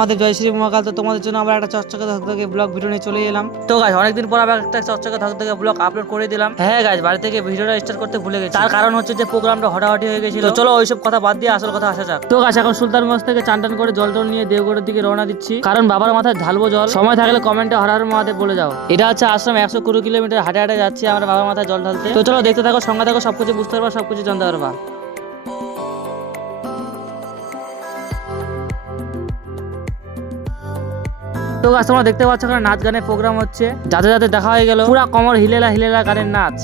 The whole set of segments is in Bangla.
মহাদেব, জয় শ্রী মহাকাল। তো তোমাদের জন্য আমরা একটা চকচকে ধকধকে ব্লগ ভিডিও নিয়ে চলে এলাম। তো গাইস অনেকদিন পর আবার একটা চকচকে ধকধকে ব্লগ আপলোড করে দিলাম। হ্যাঁ গাইস, বাড়ি থেকে ভিডিওটা স্টার্ট করতে ভুলে গেছি। তার কারণ হচ্ছে যে প্রোগ্রামটা হঠাৎ হয়ে গেছিল। তো চলো ওইসব কথা বাদ দিয়ে আসল কথা আসা যাক। তো গাইস এখন সুলতানগঞ্জ থেকে চান টান করে জল টল নিয়ে দেওঘরের দিকে রওনা দিচ্ছি, কারণ বাবার মাথায় ঢালবো জল। সময় থাকলে কমেন্টে হর হর মহাদেব বলে যাও। এটা হচ্ছে আশ্রম, 120 কিলোমিটার হাঁটে হাঁটে যাচ্ছি আমরা বাবার মাথায় জল ঢালতে। তো চলো দেখতে থাকো, সঙ্গে থাকো, সবকিছু বুঝতে পারবা, সবকিছু জানতে পারবা। তো গাছ তোমরা দেখতে পাচ্ছ এখানে নাচ গানের প্রোগ্রাম হচ্ছে, যাতে যাতে দেখা হয়ে গেল পুরা কমর হিলেলা হিলেলা গানের নাচ।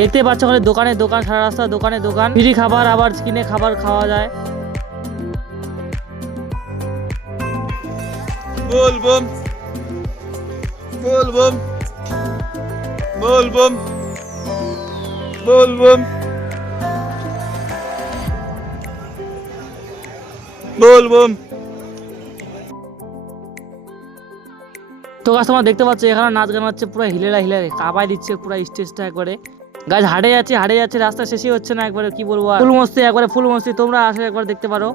দেখতে পাচ্ছ ওখানে দোকানে দোকান, সারা রাস্তা দোকানে দোকান, ফ্রি খাবার, আবার কিনে খাবার খাওয়া যায়। बोल बम बोल बम बोल बम बोल बम बोल बम। তো গাছ তোমরা দেখতে পাচ্ছ এখানে নাচ গান হচ্ছে, পুরো হিলেলা হিলেলা কাঁপায় দিচ্ছে পুরো স্টেজটা একবারে। গাছ হাঁটে যাচ্ছে রাস্তা শেষই হচ্ছে না, একবারে কি বলবো, ফুল মস্তি, একবারে ফুল মস্তি। তোমরা আসলে একবার দেখতে পারো।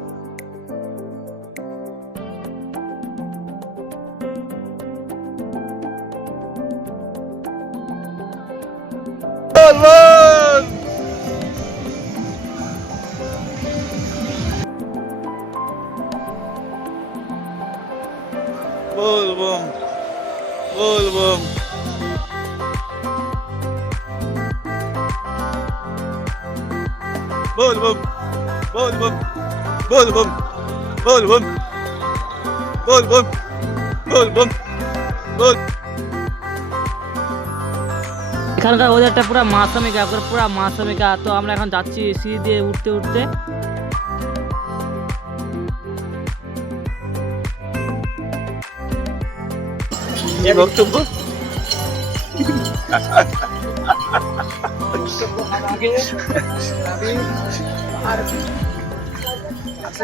बोल बम बोल बम बोल बम बोल बम बोल बम बोल बम बोल बम बोल बम बोल। এখানকার ওয়েদারটা পুরো মাসামিকা, পুরো মাসামিকা। তো আমরা এখন যাচ্ছি সিঁড়ি দিয়ে উঠতে উঠতে। বক্তব্য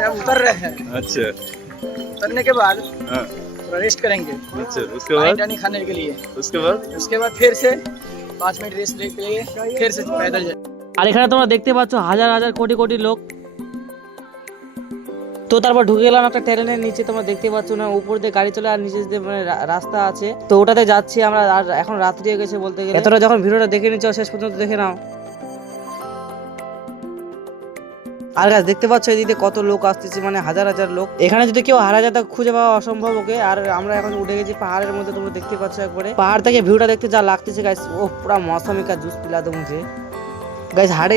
हम उतर रहे हैं। अच्छा उतरने के बाद हाँ रेस्ट करेंगे अच्छा उसके पानी बाद टानी खाने के लिए। उसके बाद फिर से 5 मिनट रेस्ट लेके लिए फिर से पैदल जाए। আর এখানে তোমরা দেখতে পাচ্ছ হাজার হাজার কোটি কোটি লোক। তো তারপর ঢুকে গেলাম একটা ট্রেনের নিচে। তোমরা দেখতে পাচ্ছ না, উপর দিয়ে গাড়ি চলে আর নিচে দিয়ে মানে রাস্তা আছে। তো ওটাতে যাচ্ছি আমরা। আর এখন রাত্রি হয়ে গেছে বলতে গেলে। এতটা যখন ভিডিওটা দেখে নিচ্ছ শেষ পর্যন্ত দেখে নাও। আর গাছ দেখতে পাচ্ছ এদিকে কত লোক আসতেছে, মানে হাজার হাজার লোক। এখানে যদি কেউ হারা যায় তা খুঁজে পাওয়া অসম্ভব ওকে। আর আমরা এখন উঠে গেছি পাহাড়ের মধ্যে। তোমরা দেখতে পাচ্ছ একবারে পাহাড় থেকে ভিউটা দেখতে যা লাগতেছে গাইস, ও পুরা মৌসুমিকা জুস পিলা তো মুঝে। গাইস হাঁটে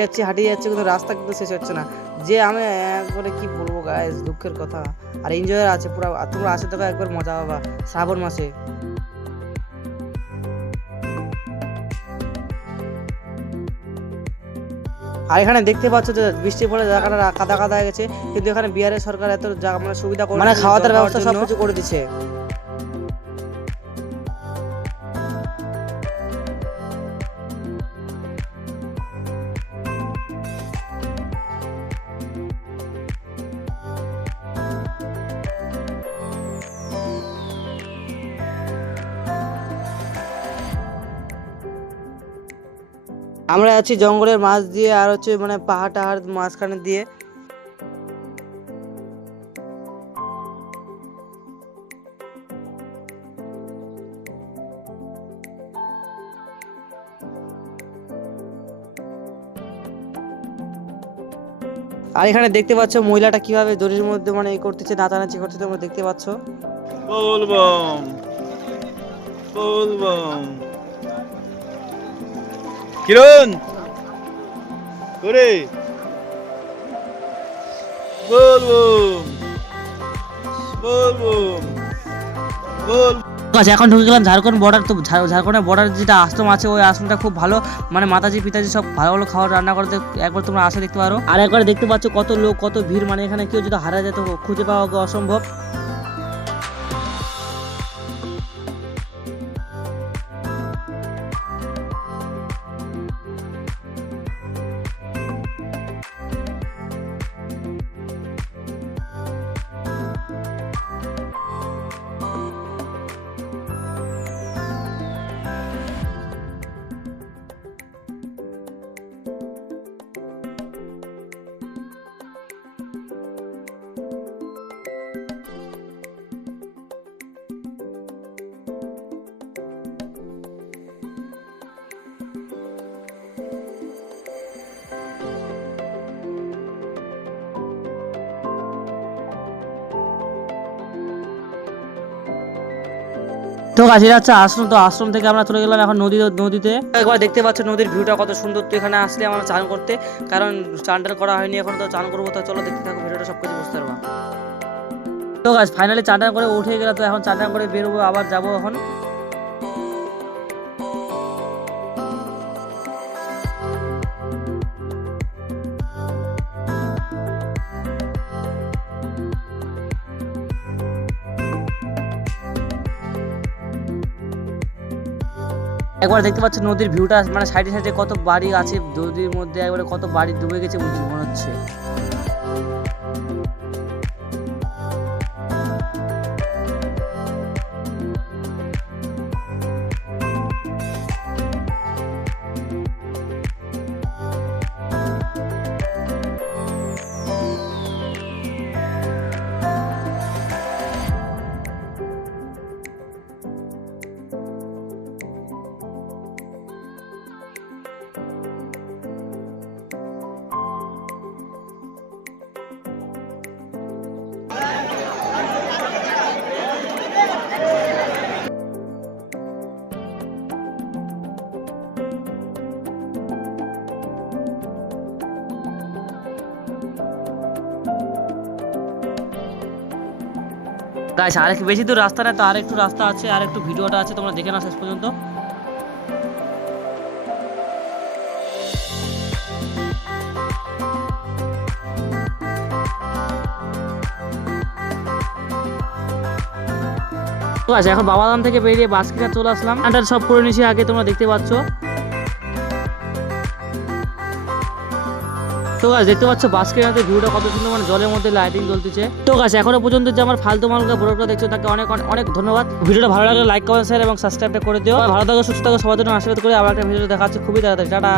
যাচ্ছে কিন্তু রাস্তা কিন্তু শেষ হচ্ছে না। যে আমি একবারে কি বলবো গাইস, দুঃখের কথা। আর এনজয় আছে পুরো। তোমরা আসে দেখো একবার, মজা পাবা শ্রাবণ মাসে। আর এখানে দেখতে পাচ্ছ যে বৃষ্টি পড়ে জায়গাটা কাদা কাদা হয়ে গেছে, কিন্তু এখানে বিহারের সরকার এত মানে সুবিধা করে, মানে খাওয়া দাওয়ার ব্যবস্থা সবকিছু করে দিচ্ছে। আমরা আছি জঙ্গলের মাঝ দিয়ে, আর হচ্ছে মানে পাহাড় টাহাড় মাঝখানে দিয়ে। আর এখানে দেখতে পাচ্ছ মহিলাটা কিভাবে দড়ির মধ্যে মানে করতেছে, নাচানাচি করছে, তোমরা দেখতে পাচ্ছ। बोल बम बोल बम। কিরণ করে बोल बम बोल बम बोल। আচ্ছা এখন ঢুকে গেলাম ঝাড়খণ্ড বর্ডার। তো ঝাড়খণ্ডের বর্ডার যেটা আশ্রম আছে, ওই আশ্রমটা খুব ভালো, মানে মাতাজি পিতাজি সব ভালো ভালো খাবার রান্না করতে। একবার তোমরা আসে দেখতে পারো। আর একবার দেখতে পাচ্ছ কত লোক, কত ভিড়, মানে এখানে কেউ যদি হারা যায় তো খুঁজে পাওয়া অসম্ভব। তো গাছ এটা হচ্ছে আশ্রম, তো আশ্রম থেকে আমরা চলে গেলাম এখন নদীতে। একবার দেখতে পাচ্ছ নদীর ভিউটা কত সুন্দর। তো এখানে আসলে আমরা চান করতে, কারণ চান টান করা হয়নি এখন, তো চান করবো। তো চলো দেখতে থাকো ভিডিওটা, সব কিছু বুঝতে পারবা। তো গাছ ফাইনালি চান টান করে উঠে গেলাম। তো এখন চান টান করে বেরোবো, আবার যাবো এখন। একবার দেখতে পাচ্ছ নদীর ভিউটা, মানে সাইডে সাইডে কত বাড়ি আছে, নদীর মধ্যে একবারে কত বাড়ি ডুবে গেছে মনে হচ্ছে। গাইস আর বেশি দূর রাস্তা না, তো আর একটু রাস্তা আছে, আর একটু ভিডিওটা আছে, তোমরা দেখে নাও শেষ পর্যন্ত। তো আছে এখন বাবাধাম থেকে বেরিয়ে বাসকিটা চলে আসলাম, আন্ডার সব করে নিয়েছি আগে, তোমরা দেখতে পাচ্ছ। তো গাছ দেখতে পাচ্ছ বাসকিরাতে ভিউটা কত সুন্দর, মানে জলের মধ্যে লাইটিং জ্বলতেছে। তো গাছ এখনো পর্যন্ত যে আমার ফালতু মালকা ব্লগটা দেখছো তাকে অনেক অনেক ধন্যবাদ। ভিডিওটা ভালো লাগলে লাইক কমেন্ট শেয়ার এবং সাবস্ক্রাইবটা করে দিও। ভালো থাকো, সুস্থ থাকো, সবার জন্য আশীর্বাদ করে আবার একটা ভিডিও দেখা হচ্ছে খুবই তাড়াতাড়ি। টাটা।